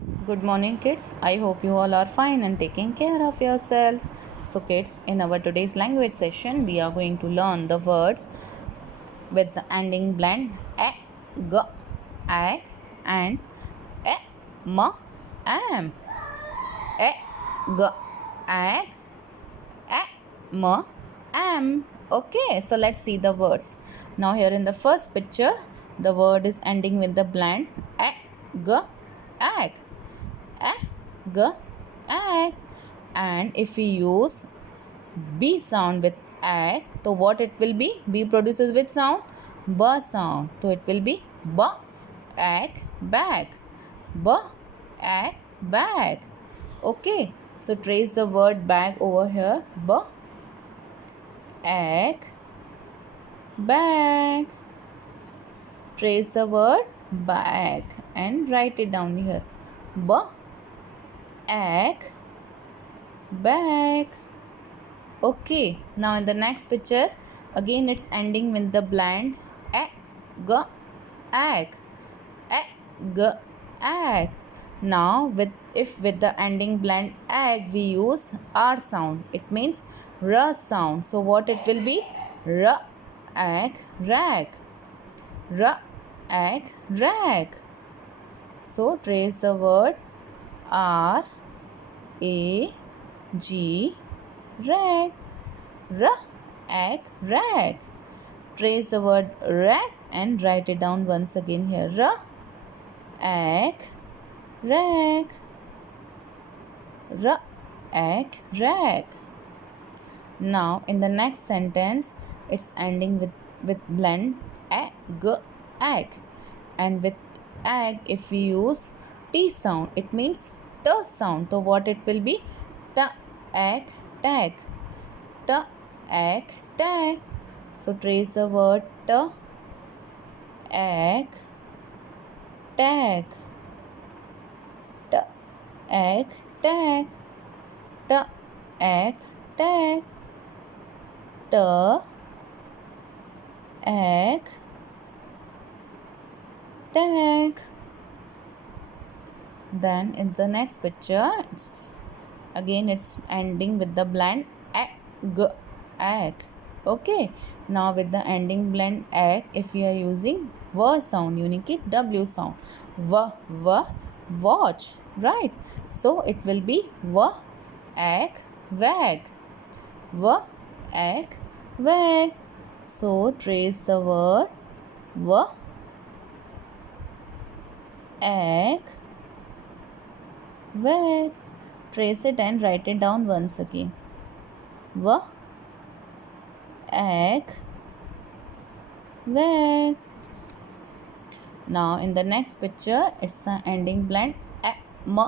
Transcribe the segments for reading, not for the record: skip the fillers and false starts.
Good morning, kids. I hope you all are fine and taking care of yourself. So, kids, in our today's language session, we are going to learn the words with the ending blend a, g, ag, and e, m, am. A, g, ag, e, m, am. Okay, so let's see the words. Now, here in the first picture, the word is ending with the blend a, g, ag. G, ag. And if we use B sound with ag, so what it will be? B produces which sound? B sound. So it will be b, ag, bag. B, ag, bag. Okay. So trace the word bag over here. B, ag, bag. Trace the word bag and write it down here. B, ag, bag. Okay, now in the next picture, again it's ending with the blend g, ag, g, ag. Now with the ending blend ag we use r sound. It means r sound. So what it will be? R, ag, rag. R, ag, rag. So trace the word r, a, g, rag. R, ag, rag. Trace the word rag and write it down once again here. R, ag, rag. R, ag, rag. Now in the next sentence, it's ending with blend ag, ag. And with ag, if we use T sound, it means T sound. So what it will be? T, ag, tag. T, ag, tag. So trace the word T, ag, tag. T, ag, tag. T, ag, tag. T, ag, tag. Then in the next picture, it's ending with the blend ag, ag. Okay, now with the ending blend ag, if we are using v sound, you need it w sound. V, watch, right? So it will be v, ag, wag. V, ag, wag. So trace the word v, ag, wag. Trace it and write it down once again. V, ag, wag. Now in the next picture, it's the ending blend m,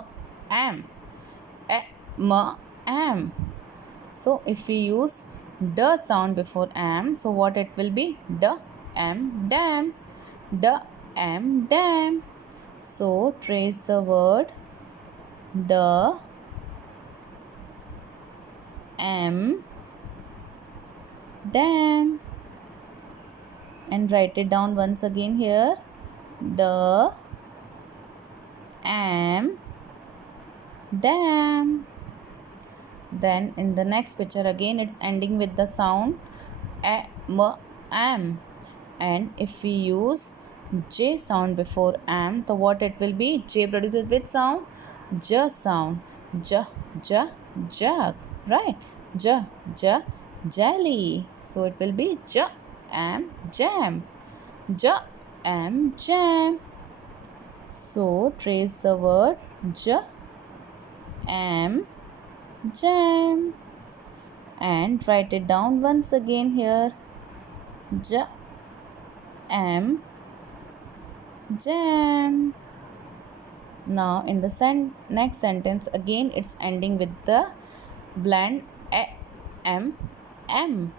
am. M, am. So if we use d sound before am, so what it will be? D, am, dam. D, am, dam. So trace the word d, am, dam. And write it down once again here. D, am, dam. Then in the next picture again it's ending with the sound m, am. And if we use j sound before am, so what it will be? J produces which sound? J sound. J, jug, right? J, jelly. So it will be j, am, jam. J, am, jam. So trace the word j, am, jam. And write it down once again here. J, am, jam. Now in the next sentence again it's ending with the blend m, m.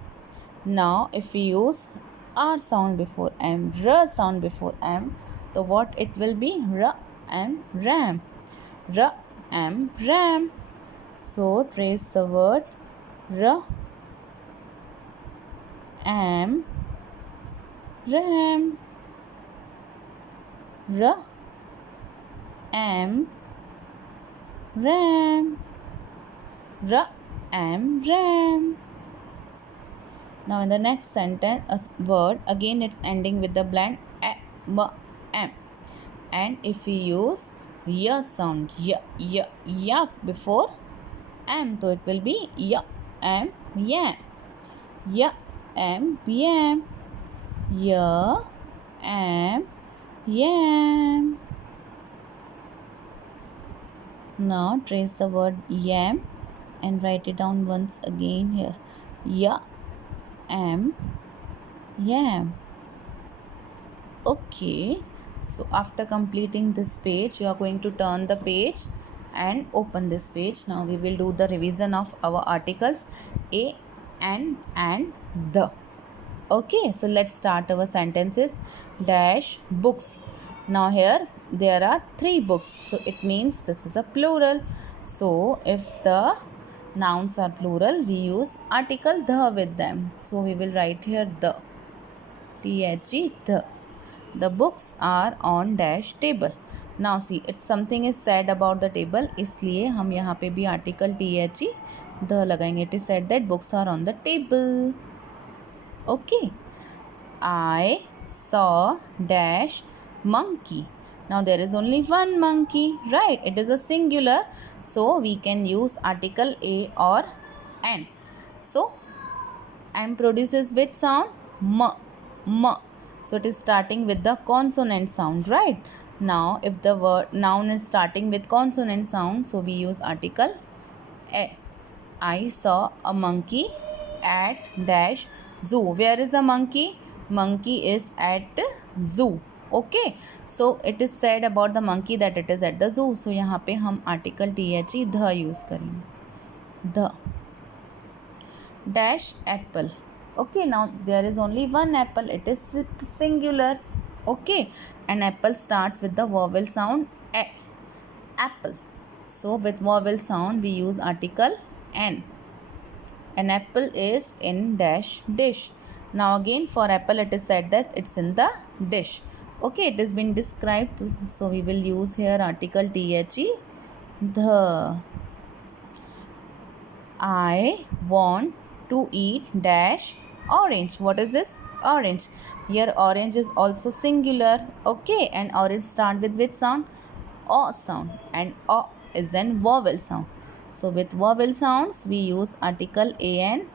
Now if we use r sound before m, r sound before m, so what it will be? R, m, ram. R, m, ram. So trace the word r, m, ram. R, m, ram. Ram. Now in the next sentence, a word again it's ending with the blend am. And if we use y sound, y before am, so it will be y am yam. Y am yam. Y am yam. Now trace the word yam and write it down once again here. Y am yam. Okay, so after completing this page, you are going to turn the page and open this page. Now we will do the revision of our articles a and the. Okay, so let's start our sentences. Dash books. Now here there are 3 books, so it means this is a plural. So if the nouns are plural, we use article the with them. So we will write here the. The. The books are on dash table. Now see, it's something is said about the table, इसलिए हम यहाँ पे भी article the लगाएंगे. It is said that books are on the table. Okay. I saw dash monkey. Now there is only one monkey, right? It is a singular, so we can use article a or an. So and produces which sound? M. So it is starting with the consonant sound, right? Now if the word noun is starting with consonant sound, so we use article a. I saw a monkey at dash zoo. Where is the monkey? Monkey is at zoo. Okay, so it is said about the monkey that it is at the zoo. So यहाँ पे हम article the use करेंगे. The dash apple. Okay, now there is only one apple. It is singular. Okay, and apple starts with the vowel sound a. Apple. So with vowel sound we use article n. An apple is in dash dish. Now again for apple it is said that it's in the dish. Okay, it has been described, so we will use here article the. I want to eat dash orange. What is this? Orange. Here orange is also singular. Okay, and orange start with which sound? O sound, and O is an vowel sound. So with vowel sounds we use article an.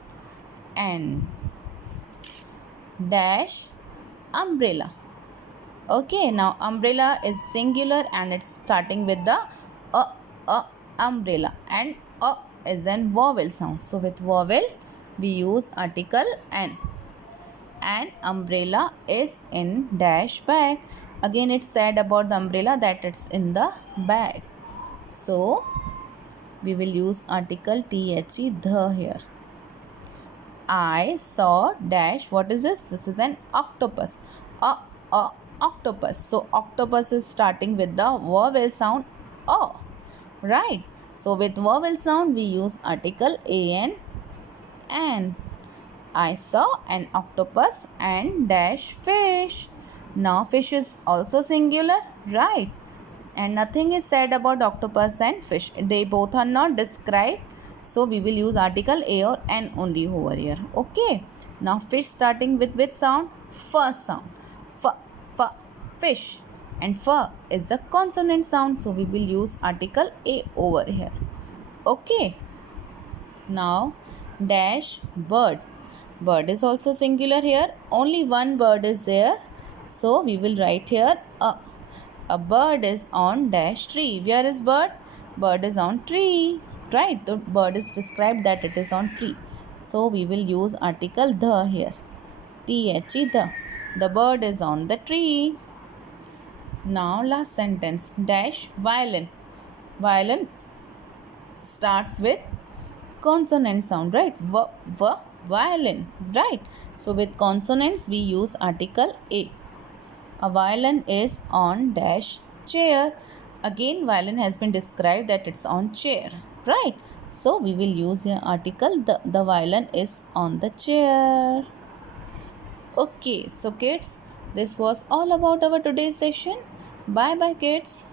Dash umbrella. Okay, now umbrella is singular and it's starting with the umbrella, and is an vowel sound. So with vowel we use article an. And umbrella is in dash bag. Again it's said about the umbrella that it's in the bag. So we will use article the here. I saw dash. What is this? This is an octopus. Octopus. So octopus is starting with the vowel sound o. Right. So with vowel sound we use article an. I saw an octopus and dash fish. Now fish is also singular, right? And nothing is said about octopus and fish. They both are not described. So we will use article a or an only over here. Okay. Now fish starting with which sound? F sound. F, fish. And f is a consonant sound. So we will use article a over here. Okay. Now dash bird. Bird is also singular here. Only one bird is there. So we will write here a. A bird is on dash tree. Where is bird? Bird is on tree. Right. The bird is described that it is on tree. So we will use article the here. The. The bird is on the tree. Now last sentence. Dash violin. Violin starts with consonant sound, right? Violin, right? So with consonants we use article a. A violin is on dash chair. Again violin has been described that it's on chair, right? So we will use here article the violin is on the chair. Okay, so kids, this was all about our today's session. Bye bye kids.